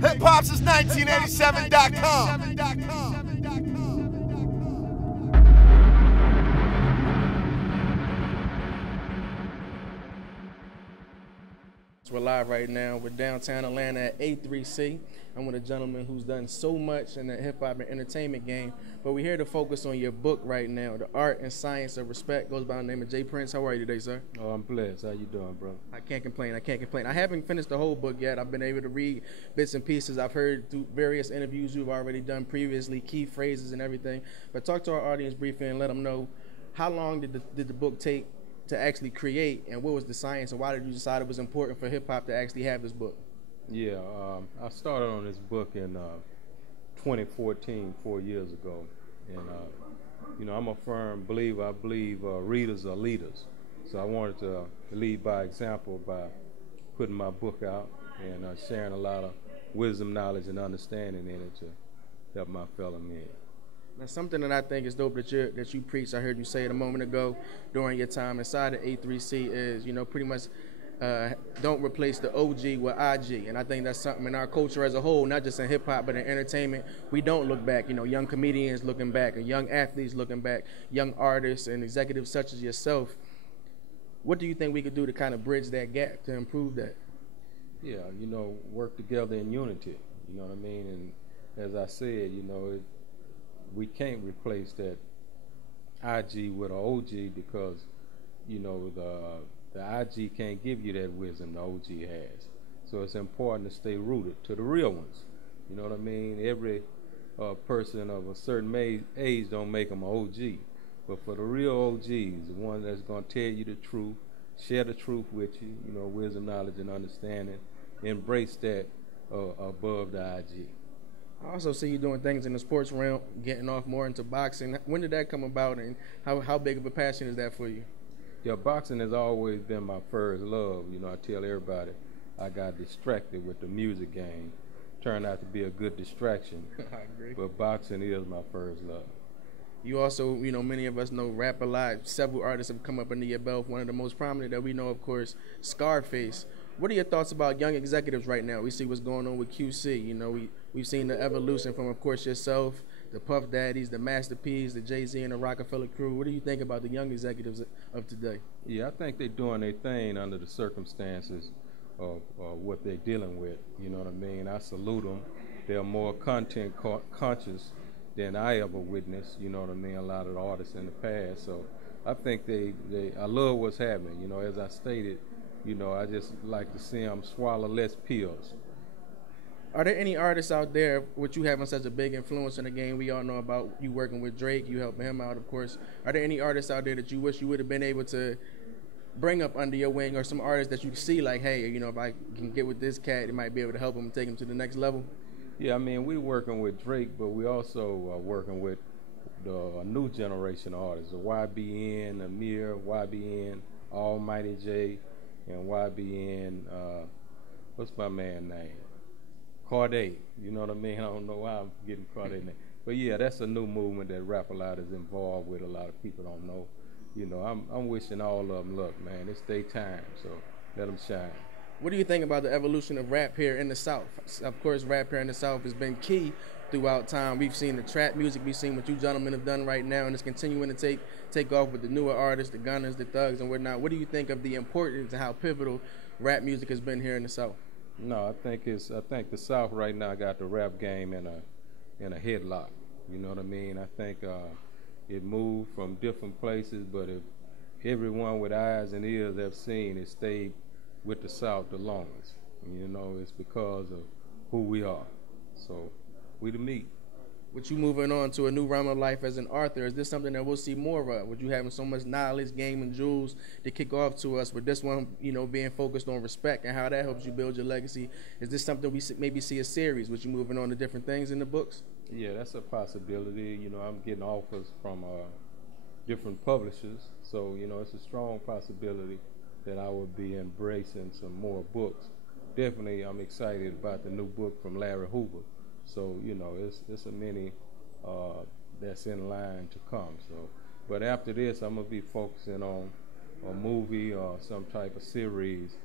Hip-hop since 1987.com. We're live right now. We're downtown Atlanta at A3C. I'm with a gentleman who's done so much in the hip-hop and entertainment game, but we're here to focus on your book right now, The Art and Science of Respect. Goes by the name of J.Prince. How are you today, sir? Oh, I'm blessed. How you doing, bro? I can't complain. I haven't finished the whole book yet. I've been able to read bits and pieces. I've heard through various interviews you've already done previously, key phrases and everything. But talk to our audience briefly and let them know, how long did the book take to actually create, and what was the science, and why did you decide it was important for hip-hop to actually have this book? Yeah, I started on this book in 2014, 4 years ago. And, you know, I'm a firm believer. I believe readers are leaders. So I wanted to lead by example by putting my book out and sharing a lot of wisdom, knowledge, and understanding in it to help my fellow men. Now, something that I think is dope that you preach, I heard you say it a moment ago during your time inside of A3C, is, you know, pretty much don't replace the OG with IG. And I think that's something in our culture as a whole, not just in hip-hop, but in entertainment. We don't look back. You know, young comedians looking back, or young athletes looking back, young artists and executives such as yourself. What do you think we could do to kind of bridge that gap, to improve that? Yeah, you know, work together in unity. You know what I mean? And as I said, you know, we can't replace that IG with an OG because, you know, the IG can't give you that wisdom the OG has. So it's important to stay rooted to the real ones. You know what I mean? Every person of a certain age don't make them an OG. But for the real OGs, the one that's going to tell you the truth, share the truth with you, you know, wisdom, knowledge, and understanding, embrace that above the IG. I also see you doing things in the sports realm, getting off more into boxing. When did that come about, and how big of a passion is that for you? Yeah, boxing has always been my first love. You know, I tell everybody I got distracted with the music game. Turned out to be a good distraction. I agree. But boxing is my first love. You also, you know, many of us know rap a lot. Several artists have come up under your belt. One of the most prominent that we know, of course, Scarface. What are your thoughts about young executives right now? We see what's going on with QC. You know, we've seen the evolution from, of course, yourself, the Puff Daddies, the Master P's, the Jay-Z and the Rockefeller crew. What do you think about the young executives of today? Yeah, I think they're doing their thing under the circumstances of what they're dealing with. You know what I mean? I salute them. They're more content conscious than I ever witnessed. You know what I mean? A lot of the artists in the past. So I think I love what's happening. You know, as I stated, you know, I just like to see them swallow less pills. Are there any artists out there, with you having such a big influence in the game? We all know about you working with Drake, you helping him out, of course. Are there any artists out there that you wish you would have been able to bring up under your wing, or some artists that you see like, hey, you know, if I can get with this cat, it might be able to help him and take him to the next level? Yeah, I mean, we're working with Drake, but we also are working with the new generation artists, the YBN, Amir, YBN, Almighty J, and YBN, what's my man's name? Corday. You know what I mean? I don't know why I'm getting Corday name. But yeah, that's a new movement that Rap A Lot is involved with. A lot of people don't know. You know, I'm wishing all of them luck, man. It's their time, so let them shine. What do you think about the evolution of rap here in the South? Of course, rap here in the South has been key throughout time. We've seen the trap music, we've seen what you gentlemen have done right now, and it's continuing to take off with the newer artists, the Gunners, the Thugs, and whatnot. What do you think of the importance and how pivotal rap music has been here in the South? No, I think the South right now got the rap game in a headlock. You know what I mean? I think it moved from different places, but if everyone with eyes and ears have seen, it stayed with the South the longest. You know, it's because of who we are. So we the meat. With you moving on to a new realm of life as an author, is this something that we'll see more of? With you having so much knowledge, game, and jewels to kick off to us, with this one, you know, being focused on respect and how that helps you build your legacy, is this something we maybe see a series with you moving on to different things in the books? Yeah, that's a possibility. You know, I'm getting offers from different publishers, so, you know, it's a strong possibility that I will be embracing some more books. Definitely, I'm excited about the new book from Larry Hoover. So, you know, it's a many that's in line to come. So, but after this, I'm going to be focusing on a movie or some type of series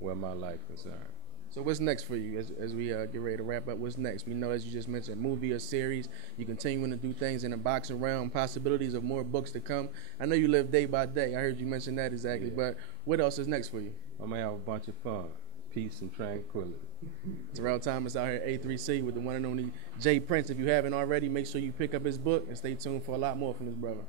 where my life is concerned. So what's next for you as we get ready to wrap up? What's next? We know, as you just mentioned, movie or series. You continuing to do things in the boxing realm, possibilities of more books to come. I know you live day by day. I heard you mention that exactly. Yeah. But what else is next for you? I'm going to have a bunch of fun, peace and tranquility. Terrell Thomas out here at A3C with the one and only J.Prince. If you haven't already, make sure you pick up his book and stay tuned for a lot more from his brother.